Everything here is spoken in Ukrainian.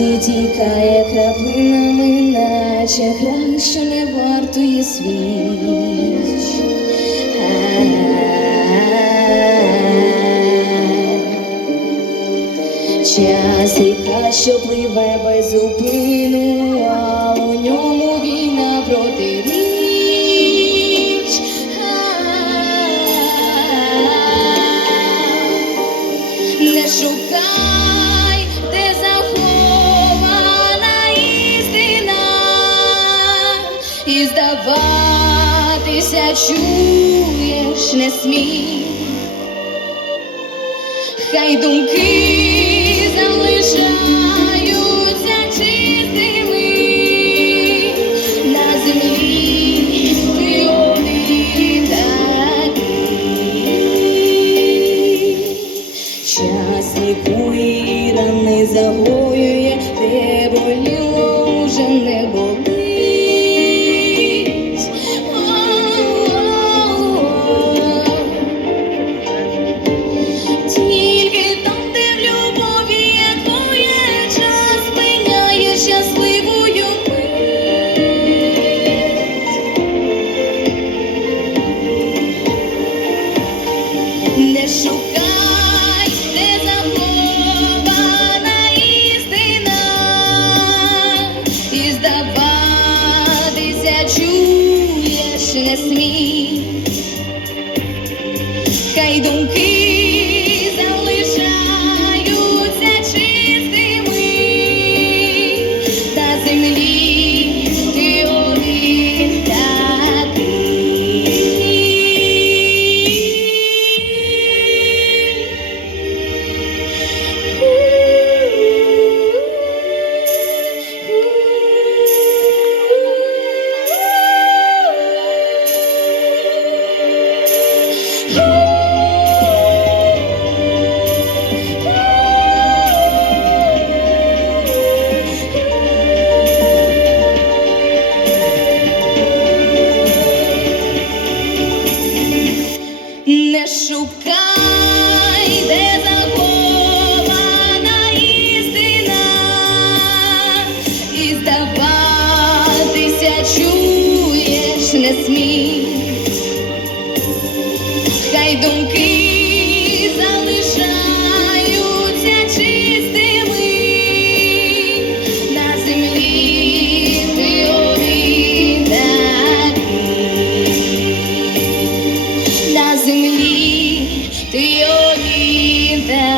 і тікає краплинами, наче краще не вартує свіч. Час ріка, що пливе без зупину, здаватися чуєш, не смій. Хай думки залишаються чистими на землі ти один такий. Час лікує, рани загоює, чуєш, не смій. Хай думки не смій. Хай думки залишаються чистими на землі ти один. На землі ти один.